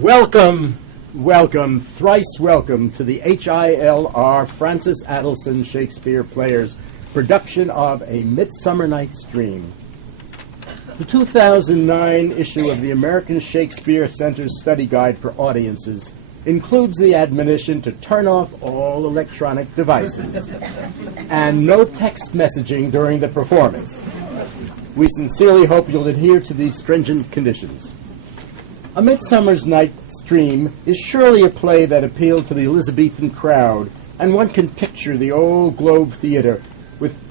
Welcome, welcome, thrice welcome to the HILR Francis Adelson Shakespeare Players production of A Midsummer Night's Dream. The 2009 issue of the American Shakespeare Center's Study Guide for Audiences includes the admonition to turn off all electronic devices and no text messaging during the performance. We sincerely hope you'll adhere to these stringent conditions. A Midsummer Night's Dream is surely a play that appealed to the Elizabethan crowd, and one can picture the old Globe Theatre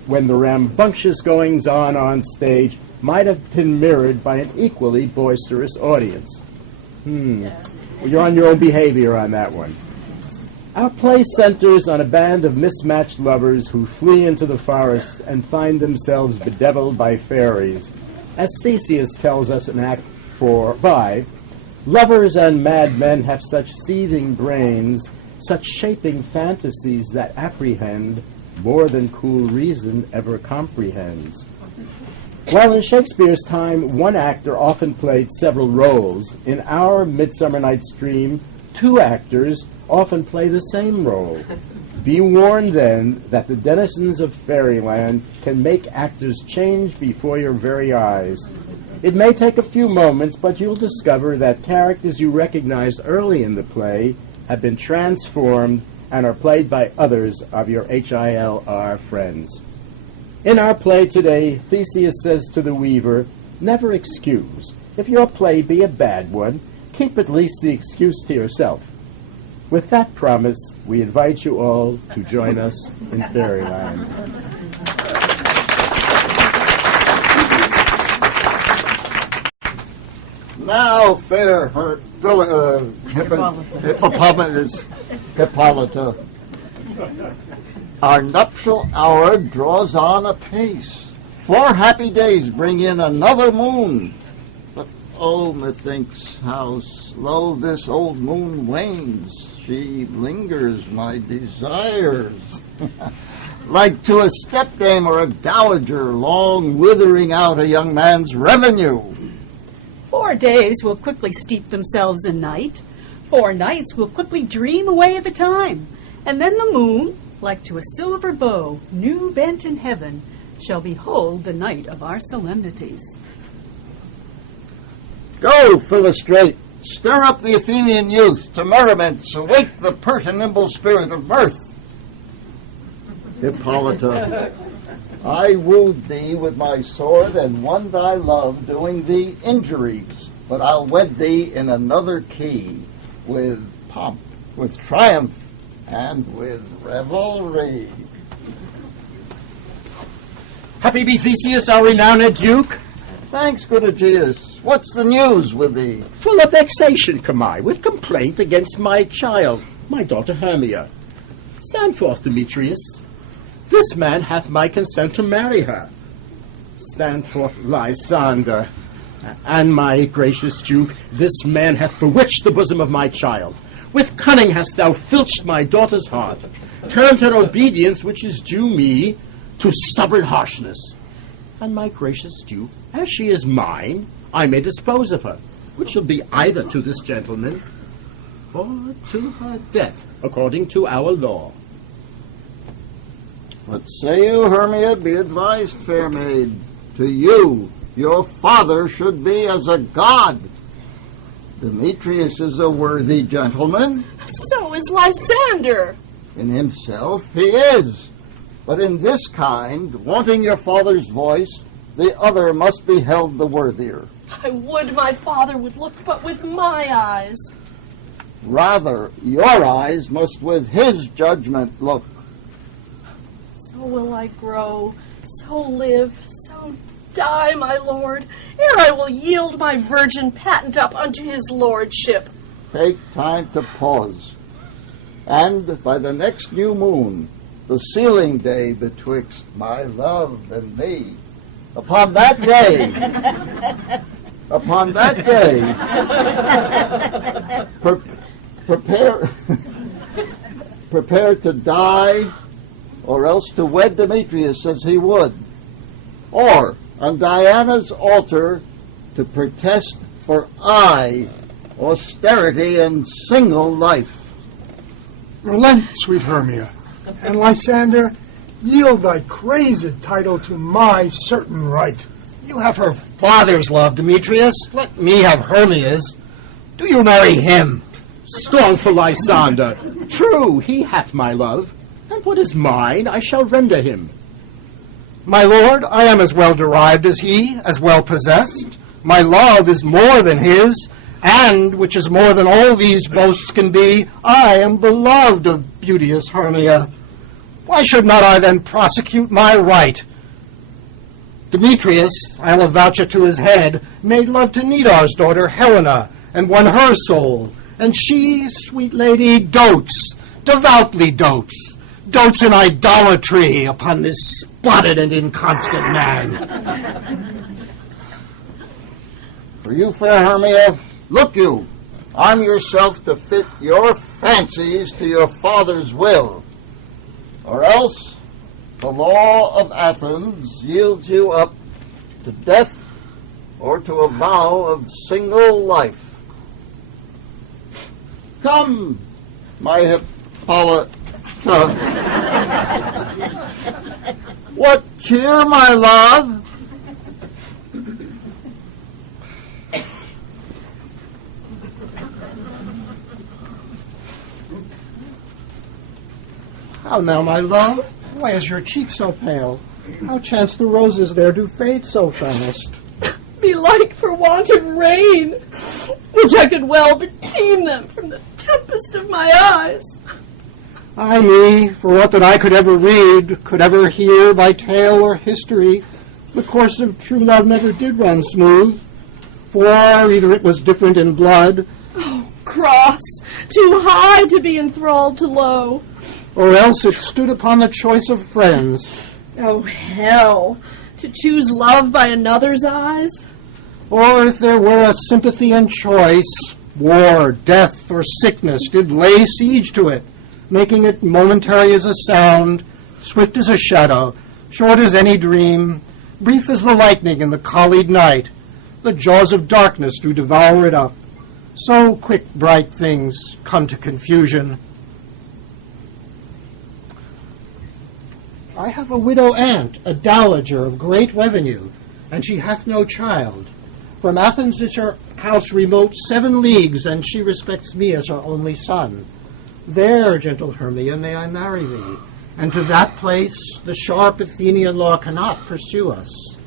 when the rambunctious goings-on stage might have been mirrored by an equally boisterous audience. Well, you're on your own behavior on that one. Our play centers on a band of mismatched lovers who flee into the forest and find themselves bedeviled by fairies. As Theseus tells us in Act 5, lovers and madmen have such seething brains, such shaping fantasies that apprehend more than cool reason ever comprehends. While in Shakespeare's time, one actor often played several roles, in our Midsummer Night's Dream, two actors often play the same role. Be warned, then, that the denizens of fairyland can make actors change before your very eyes. It may take a few moments, but you'll discover that characters you recognized early in the play have been transformed and are played by others of your HILR friends. In our play today, Theseus says to the weaver, "Never excuse. If your play be a bad one, keep at least the excuse to yourself." With that promise, we invite you all to join us in Fairyland. Now, fair Hippolyta, our nuptial hour draws on apace. 4 happy days bring in another moon. But oh, methinks how slow this old moon wanes. She lingers my desires. Like to a stepdame or a dowager long withering out a young man's revenue. 4 days will quickly steep themselves in night. 4 nights will quickly dream away at the time. And then the moon, like to a silver bow, new bent in heaven, shall behold the night of our solemnities. Go, Philostrate, stir up the Athenian youth to merriments, awake the pert and nimble spirit of mirth. Hippolyta, I wooed thee with my sword and won thy love, doing thee injuries, but I'll wed thee in another key, with pomp, with triumph, and with revelry. Happy be Theseus, our renowned Duke. Thanks, good Aegeus. What's the news with thee? Full of vexation come I, with complaint against my child, my daughter Hermia. Stand forth, Demetrius. This man hath my consent to marry her. Stand forth, Lysander. And my gracious Duke, this man hath bewitched the bosom of my child. With cunning hast thou filched my daughter's heart, turned her obedience, which is due me, to stubborn harshness. And my gracious Duke, as she is mine, I may dispose of her, which shall be either to this gentleman or to her death, according to our law. What say you, Hermia? Be advised, fair maid. To you, your father should be as a god. Demetrius is a worthy gentleman. So is Lysander. In himself he is. But in this kind, wanting your father's voice, the other must be held the worthier. I would my father would look but with my eyes. Rather, your eyes must with his judgment look. So will I grow, so live, so die, my lord, ere I will yield my virgin patent up unto his lordship. Take time to pause. And by the next new moon, the sealing day betwixt my love and me, upon that day, prepare to die, or else to wed Demetrius as he would, or on Diana's altar to protest for I austerity, and single life. Relent, sweet Hermia, and Lysander, yield thy crazed title to my certain right. You have her father's love, Demetrius. Let me have Hermia's. Do you marry him? Scornful Lysander, true, he hath my love, and what is mine I shall render him. My lord, I am as well derived as he, as well possessed. My love is more than his, and, which is more than all these boasts can be, I am beloved of beauteous Hermia. Why should not I then prosecute my right? Demetrius, I'll avouch it to his head, made love to Nidar's daughter Helena, and won her soul. And she, sweet lady, dotes, devoutly dotes in idolatry upon this spotted and inconstant man. For you, fair Hermia, look you, arm yourself to fit your fancies to your father's will, or else the law of Athens yields you up to death or to a vow of single life. Come, my Hippolyta. What cheer, my love? How now, my love? Why is your cheek so pale? How chance the roses there do fade so fast? Belike for want of rain, which I could well beteem them from the tempest of my eyes. Ay me, for what that I could ever read, could ever hear by tale or history, the course of true love never did run smooth. For either it was different in blood, Cross, too high to be enthralled to low. or else it stood upon the choice of friends, Oh, hell, to choose love by another's eyes. or if there were a sympathy and choice, war, death, or sickness did lay siege to it, making it momentary as a sound, swift as a shadow, short as any dream, brief as the lightning in the collied night. The jaws of darkness do devour it up. So quick bright things come to confusion. I have a widow aunt, a dowager of great revenue, and she hath no child. From Athens is her house remote 7 leagues, and she respects me as her only son. There, gentle Hermia, may I marry thee, and to that place the sharp Athenian law cannot pursue us.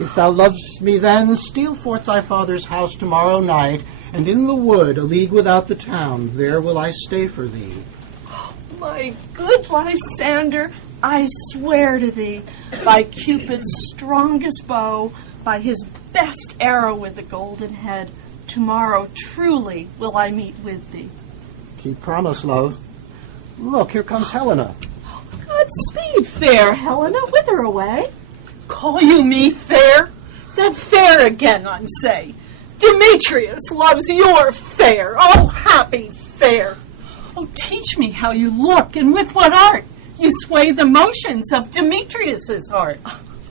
If thou lovest me then, steal forth thy father's house tomorrow night, and in the wood, a league without the town, there will I stay for thee. My good Lysander, I swear to thee, by Cupid's strongest bow, by his best arrow with the golden head, tomorrow truly will I meet with thee. Keep promise, love. Look, here comes Helena. Godspeed, fair Helena, whither away? Call you me fair? That fair again, unsay. Demetrius loves your fair. Oh, happy fair. Oh, teach me how you look and with what art you sway the motions of Demetrius's heart.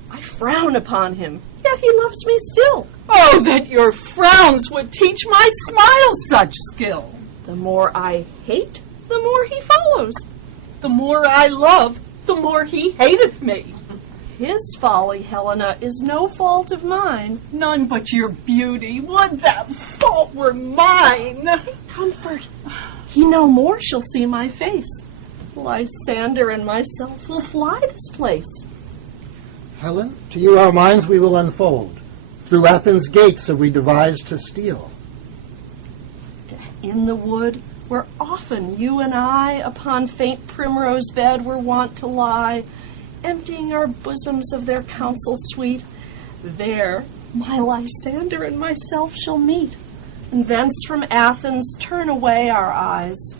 I frown upon him, yet he loves me still. Oh, that your frowns would teach my smiles such skill. The more I hate, the more he follows. The more I love, the more he hateth me. His folly, Helena, is no fault of mine. None but your beauty. Would that fault were mine. Take comfort. He no more shall see my face. Lysander and myself will fly this place. Helen, to you our minds we will unfold. Through Athens' gates have we devised to steal. In the wood, where often you and I upon faint primrose bed were wont to lie, emptying our bosoms of their counsel sweet, there my Lysander and myself shall meet, and thence from Athens turn away our eyes.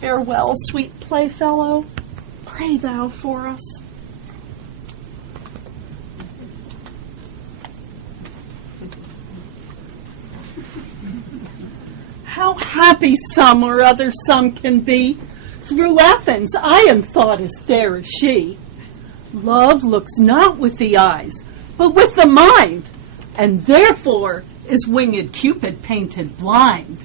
Farewell, sweet playfellow, pray thou for us. How happy some or other some can be. Through Athens I am thought as fair as she. Love looks not with the eyes, but with the mind, and therefore is winged Cupid painted blind.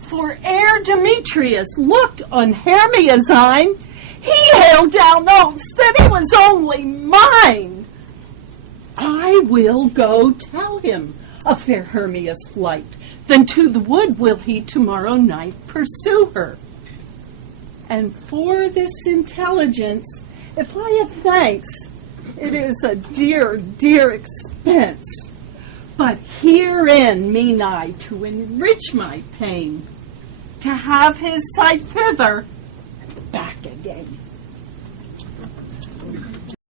For ere Demetrius looked on Hermia's eyne, he hailed down oaths that he was only mine. I will go tell him of fair Hermia's flight, then to the wood will he tomorrow night pursue her. And for this intelligence, if I have thanks, it is a dear, dear expense. But herein mean I to enrich my pain, to have his sight thither back again.